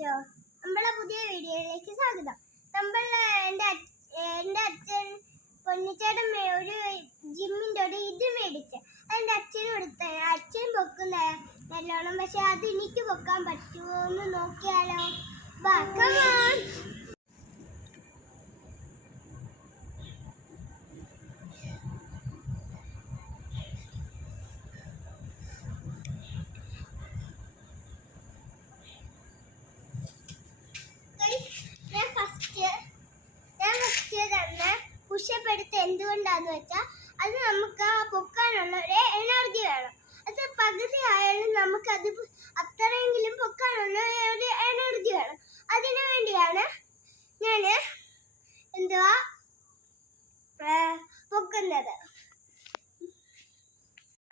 കഴിച്ചോ? നമ്മളെ പുതിയ വീഡിയോയിലേക്ക് സ്വാഗതം. എൻ്റെ അച്ഛൻ പൊന്നിച്ചേട്ടൻ ഒരു ജിമ്മിൻ്റെ ഒരു ഇത് മേടിച്ച് അതെൻ്റെ അച്ഛന് കൊടുത്ത. അച്ഛൻ പൊക്കുന്ന നല്ലോണം, പക്ഷെ അത് എനിക്ക് പൊക്കാൻ പറ്റുമോ എന്ന് നോക്കിയാലോ? വാ, കം ഓൺ. പുഷപ്പ് എടുത്ത് എന്തുകൊണ്ടാന്ന് വെച്ചാൽ അത് നമുക്ക് ആ പൊക്കാനുള്ള ഒരു എനർജി വേണം. അത് പകുതി ആയാലും നമുക്കത് അത്രയെങ്കിലും പൊക്കാനുള്ള ഒരു എനർജി വേണം. അതിനു വേണ്ടിയാണ് ഞാൻ പൊക്കുന്നത്.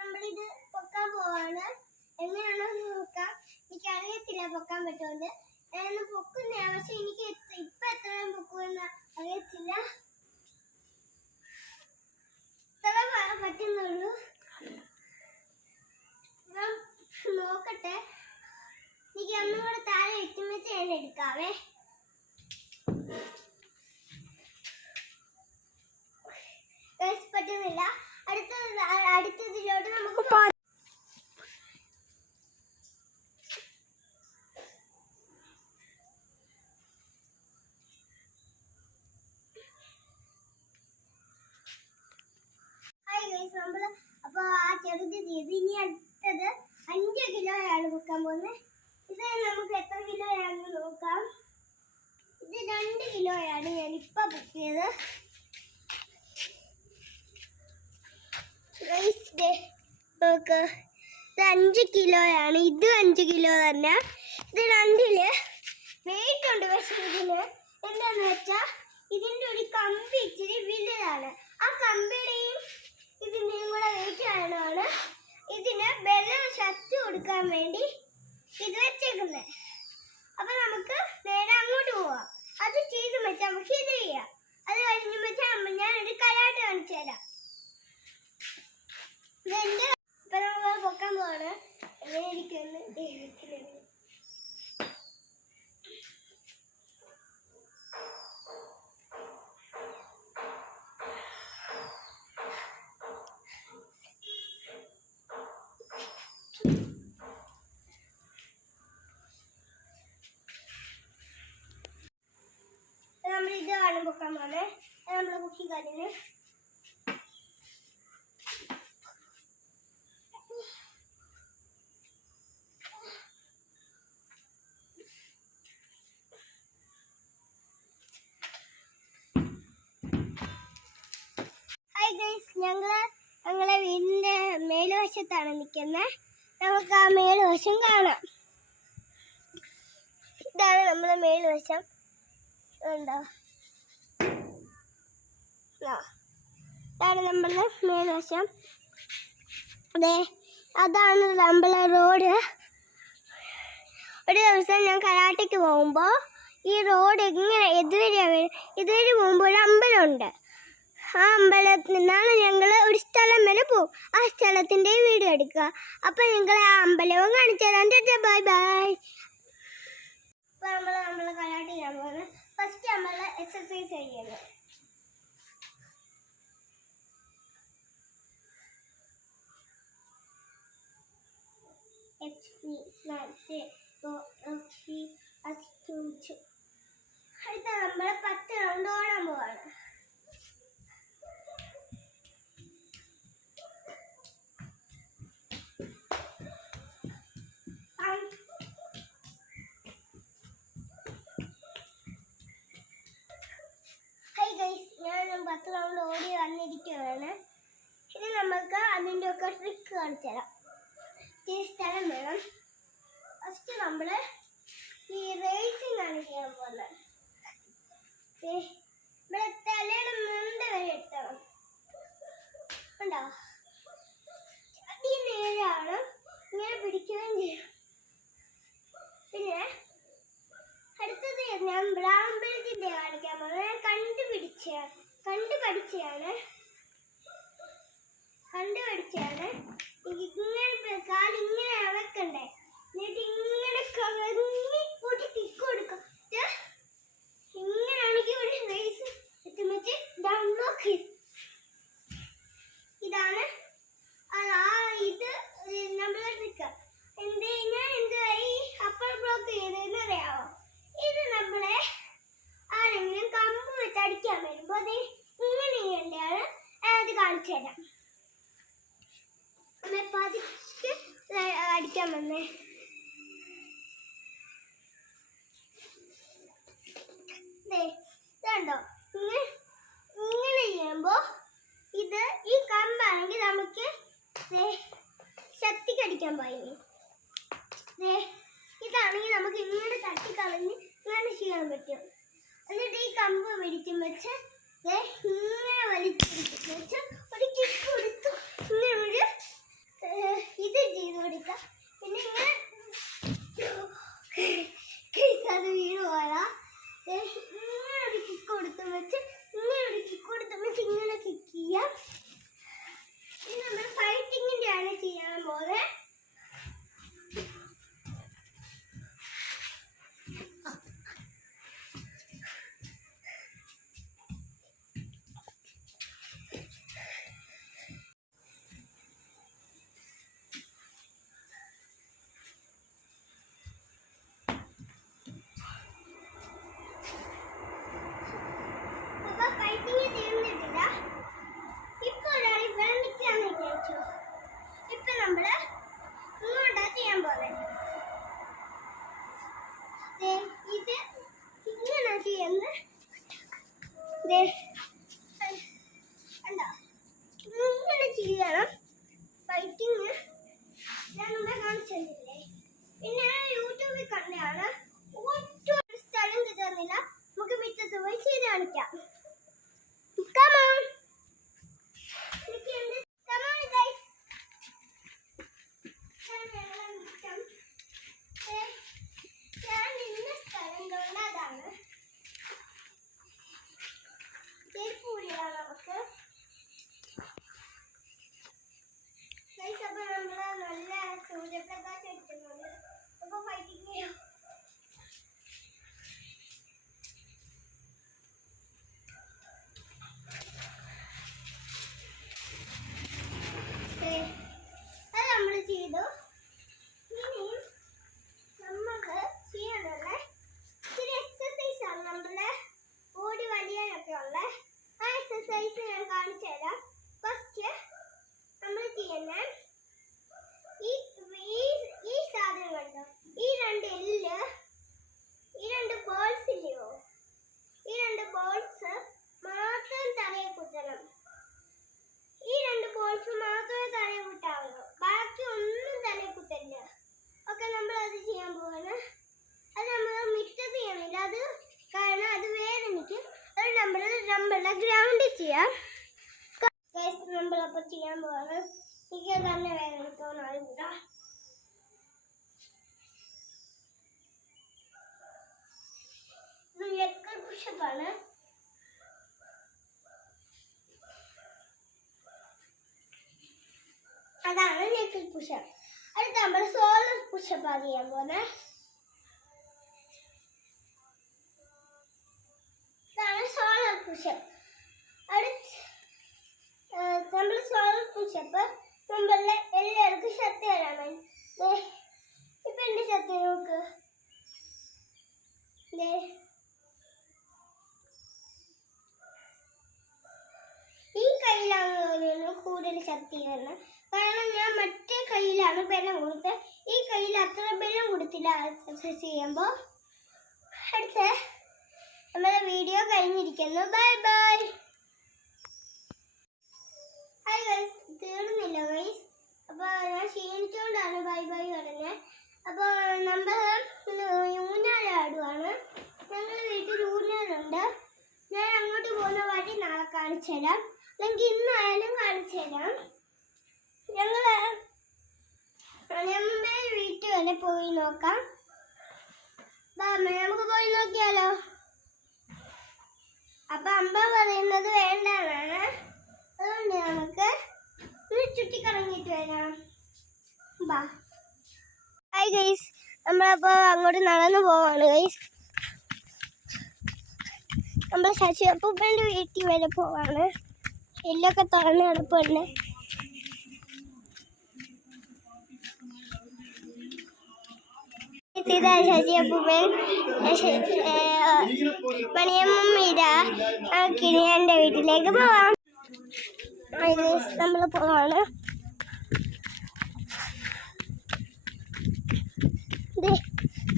നമ്മളിത് പൊക്കാൻ പോവാണ്. എങ്ങനെയാണെന്ന് നോക്കാം. എനിക്കറിയത്തില്ല പൊക്കാൻ പറ്റുമെന്ന്. ഞാൻ പൊക്കുന്നതാണ്, പക്ഷെ എനിക്ക് ഇപ്പൊ എത്രയും പൊക്കുമെന്ന് അറിയത്തില്ല. പറ്റുന്നുള്ളൂ. ഞാൻ നോക്കട്ടെ. എനിക്ക് ഒന്നും കൂടെ താഴെ വെച്ച് ഞാൻ എടുക്കാവേ. പറ്റുന്നില്ല. അടുത്തതിലോട്ട് നമുക്ക് അപ്പൊ ആ ചെറുത് ചെയ്ത് ഇനി അടുത്തത് 5 കിലോയാണ് പൊക്കാൻ പോകുന്നത്. ഇത് നമുക്ക് എത്ര കിലോയാണെന്ന് നോക്കാം. ഇത് 2 കിലോയാണ് ഞാൻ ഇപ്പൊ പൊക്കിയത്. നോക്ക്, ഇത് 5 കിലോയാണ്. ഇത് 5 കിലോ തന്നെ. ഇത് രണ്ടില് വെയിറ്റ് ഉണ്ട്. പക്ഷെ ഇതിന് എന്താന്ന് വെച്ചാ ഇതിന്റെ ഒരു കമ്പി ഇച്ചിരി വലുതാണ്. ആ കമ്പിയുടെയും ഇതിന്റെയും കൂടെ വെയിറ്റ് ആയതാണ് ഇതിന് ബലം ശക്തി കൊടുക്കാൻ വേണ്ടി ഇത് വെച്ചേക്കുന്നത്. അപ്പൊ നമുക്ക് നേരെ അങ്ങോട്ട് പോവാം. അത് ചെയ്ത് വെച്ചാൽ നമുക്ക് ഇത് ചെയ്യാം. അത് കഴിഞ്ഞ് വെച്ചാൽ ഞാൻ ഒരു കരാട്ടെ കാണിച്ചു തരാം. ഇപ്പൊ നമ്മൾ പൊക്കാൻ പോവാണ്. എനിക്കൊന്ന് ദൈവത്തിലുണ്ട്. ഇതാണ് പൊക്കാൻ പോലെ. നമ്മള് പൊക്കി കഴിഞ്ഞ് ഹായ് ഗൈസ്, ഞങ്ങളെ വീടിന്റെ മേലുവശത്താണ് നിൽക്കുന്നത്. നമുക്ക് ആ മേലുവശം കാണാം. ഇതാണ് നമ്മളെ മേലുവശം. ഉണ്ടോ? ഇതാണ് നമ്മളെ മേൽവശം. അതെ, അതാണ് നമ്മളെ റോഡ്. ഒരു ദിവസം ഞാൻ കരാട്ടയ്ക്ക് പോകുമ്പോൾ ഈ റോഡ് എങ്ങനെ ഇതുവരെ പോകുമ്പോൾ ഒരു അമ്പലമുണ്ട്. ആ അമ്പലത്തിൽ നിന്നാണ് ഞങ്ങൾ ഒരു സ്ഥലം വരെ പോകും. ആ സ്ഥലത്തിൻ്റെ വീഡിയോ എടുക്കുക. അപ്പം ഞങ്ങൾ ആ അമ്പലവും കാണിച്ചു തരാം. Bye bye. ഇപ്പം നമ്മൾ കരാട്ടെ ചെയ്യാൻ പോകുന്നത്. ഫസ്റ്റ് നമ്മൾ എക്സസൈസ് ചെയ്യുന്നത്. അടുത്ത നമ്മൾ 10 റൗണ്ട് ഓടാൻ പോവാണ്. ഞാൻ 10 റൗണ്ട് ഓടി വന്നിരിക്കുകയാണ്. ഇനി നമുക്ക് അതിൻ്റെ ഒക്കെ ട്രിക്ക് കാണിച്ചു തരാം. സ്ഥലം വേണം. ഫസ്റ്റ് നമ്മൾ ഈ റേസിംഗ് ആണ് ചെയ്യാൻ പോകുന്നത്. ഇവിടെ തലയുടെ മുണ്ട വരെ എത്തണം. ഉണ്ടോ? അടി നേരാണ്. ഇങ്ങനെ പിടിക്കുകയും ചെയ്യും. പിന്നെ അടുത്തത് ഞാൻ ബ്രൗൺ ബെൽറ്റിന്റെ കാണിക്കാൻ പോകുന്നത്. ഞാൻ കണ്ടുപഠിച്ചാണ്. ഇങ്ങനെ കാലിങ്ങനെ അളക്കണ്ടേ. എന്നിട്ട് ഇങ്ങനെ കൂട്ടി വന്നേ. ഇതുണ്ടോ, ഇങ്ങനെ ചെയ്യുമ്പോ ഇത് ഈ കമ്പാണെങ്കിൽ നമുക്ക് ശക്തി കടിക്കാൻ പാടില്ലേ. ഇതാണെങ്കിൽ നമുക്ക് ഇങ്ങനെ തട്ടിക്കളഞ്ഞ് ഇങ്ങനെ ചെയ്യാൻ പറ്റും. എന്നിട്ട് ഈ കമ്പ് പിടിച്ചും വെച്ച് ഇങ്ങനെ വലിച്ചെടുത്ത് വെച്ച് ഒരു കിക്ക് കൊടുത്തു ഇങ്ങനെ ഒരു ഇത് ചെയ്ത് കൊടുക്കാം. പിന്നെ ഇങ്ങനെ അത് വീട് പോയാ ഇങ്ങനെ ഒരു കിക്ക് കൊടുത്തും വെച്ച് ഇങ്ങനെ ഒരു കിക്ക് കൊടുത്തും വെച്ച് ഇങ്ങനെ കിക്ക് ചെയ്യാം. ഇത് നമ്മൾ ഫൈറ്റിങ്ങിന്റെ ആണ് ചെയ്യാൻ പോലെ. ഇങ്ങനെ ചെയ്യണം ഫൈറ്റിങ്. ഞാൻ ഇവിടെ കാണിച്ചില്ലേ. പിന്നെ യൂട്യൂബിൽ കണ്ടാണ്. ഒട്ടും സ്ഥലം കിട്ടുന്നില്ല. നമുക്ക് മുറ്റത്ത് പോയി ചെയ്ത് കാണിക്കാം. Come on. Come on guys. ഞാൻ ഇന്ന സ്ഥലം കൊണ്ടതാണ് പൂരിയാണ് നമുക്ക്. അപ്പൊ നമ്മള് നല്ല സൂര്യപ്രകാശം എടുക്കുന്നുണ്ട്. അപ്പൊ ഫൈറ്റിംഗ് ചെയ്യാം. അത് നമ്മള് ചെയ്തു. ഇനിയും നമുക്ക് ചെയ്യാനുള്ള ഇത്തിരി എക്സസൈസ് ആണ്. നമ്മള് ഓടി വലിയാനൊക്കെ ഉള്ള ആ എക്സസൈസ് ഞാൻ കാണിച്ചു തരാം. ഫസ്റ്റ് നമ്മൾ ചെയ്യുന്ന ഈ സാധനം കണ്ടോ, ഈ രണ്ട് എല്ല്, ഈ രണ്ട് ബോൾസ് ഇല്ലയോ, ഈ രണ്ട് ബോൾസ് മാത്രം തലയെ കുത്തണം. ഈ രണ്ട് ബോൾസ് മാത്രമേ തലയെ കുത്താവുള്ളൂ. ബാക്കി ഒന്നും തലയെ കുത്തല്ല. ഓക്കെ, നമ്മൾ അത് ചെയ്യാൻ പോവാണ്. അത് നമ്മൾ മിറ്റത്ത് ചെയ്യണില്ല. അത് കാരണം അത് വേദനിക്കും. അത് നമ്മളെ ഗ്രൗണ്ടിൽ ചെയ്യാം. നമ്മളപ്പോൾ ചെയ്യാൻ പോവാണ്. എനിക്ക് തന്നെ വേദനിക്കാനാവില്ല. ഇത് ലെഗ് പുഷപ്പാണ്. അതാണ് ലെഗ് പുഷപ്പ്. അടുത്ത നമ്മൾ സോളർ പുഷപ്പാണ് ചെയ്യാൻ പോകുന്നത്. ഇതാണ് സോളർ പുഷപ്പ്. നമ്മൾ സോളർ പുഷപ്പ് നമ്മളുടെ എല്ലാവർക്കും ശക്തി വരാൻ. ഇപ്പൊ എന്റെ ശക്തി നോക്ക്. ഈ കയ്യിലാണ് കൂടുതൽ ശക്തി വരുന്നത്. കാരണം ഞാൻ മറ്റേ കയ്യിലാണ് ബലം കൊടുത്തത്. ഈ കയ്യിൽ അത്ര ബലം കൊടുത്തില്ല എക്സസൈസ് ചെയ്യുമ്പോൾ. അടുത്ത നമ്മുടെ വീഡിയോ കഴിഞ്ഞിരിക്കുന്നു. Bye bye. ഹായ് ഗൈസ്, തീർന്നില്ല ഗൈസ്. അപ്പോൾ ഞാൻ ക്ഷീണിച്ചുകൊണ്ടാണ് ബൈ ബൈ പറഞ്ഞത്. അപ്പോൾ നമ്മൾ ഊഞ്ഞാലാടുവാണ്. ഞങ്ങളുടെ വീട്ടിൽ ഊഞ്ഞാലുണ്ട്. ഞാൻ അങ്ങോട്ട് പോകുന്ന വഴി നാളെ കാണിച്ചു തരാം, അല്ലെങ്കിൽ ഇന്നായാലും കാണിച്ചു തരാം. ഞങ്ങൾ നമ്മുടെ വീട്ടിൽ വരെ പോയി നോക്കാം. നമുക്ക് പോയി നോക്കിയാലോ. അപ്പൊ അമ്മ പറയുന്നത് വേണ്ടാന്നാണ്. അതുകൊണ്ട് നമുക്ക് ചുറ്റിക്കറങ്ങിയിട്ട് വരാം. ബാ. ഹായ് ഗൈസ്, നമ്മളപ്പോൾ അങ്ങോട്ട് നടന്നു പോവാണ് ഗൈസ്. നമ്മൾ ശശിയപ്പൂപ്പൻ്റെ വീട്ടിൽ വരെ പോവാണ്. എല്ലൊക്കെ തുറന്ന് കിടപ്പുണ്ട്. ഇതാ ശശിയപ്പൂപ്പൻ, മണിയമ്മ. ഇതാ കിണിയാൻ്റെ വീട്ടിലേക്ക് പോവാം. നമ്മൾ പോവാണ്.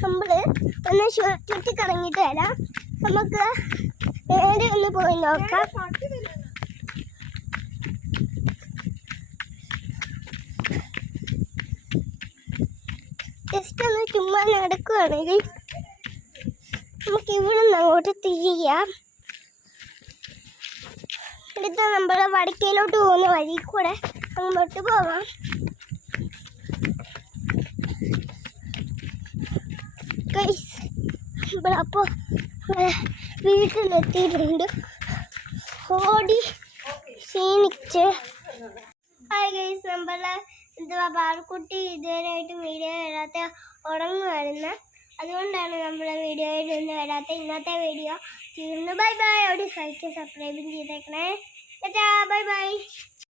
നമ്മൾ ഒന്ന് ചുറ്റിക്കറങ്ങിയിട്ട് വരാം. നമുക്ക് നേരെ ഒന്ന് പോയി നോക്കാം. ജസ്റ്റ് ഒന്ന് ചുമ്മാ നടക്കുകയാണെങ്കിൽ നമുക്ക് ഇവിടെ നിന്ന് അങ്ങോട്ട് തിരിയാം. അടുത്ത നമ്മൾ വടക്കേലോട്ട് പോകുന്ന വഴി കൂടെ അങ്ങോട്ട് പോവാം. അപ്പോൾ വീട്ടിലെത്തിയിട്ടുണ്ട്. ഓടി ക്ഷീണിച്ച്. ഹായ് ഗൈസ്, നമ്മളെ എന്തുവാ പാറക്കുട്ടി ഇതുവരെയായിട്ട് വീഡിയോ വരാത്ത ഉറങ്ങുമായിരുന്നു. അതുകൊണ്ടാണ് നമ്മളെ വീഡിയോയിൽ നിന്ന് വരാത്ത. ഇന്നത്തെ വീഡിയോ തീർന്നു. Bye bye. അവിടെ സബ്സ്ക്രൈബും ചെയ്തേക്കണേ. Bye bye.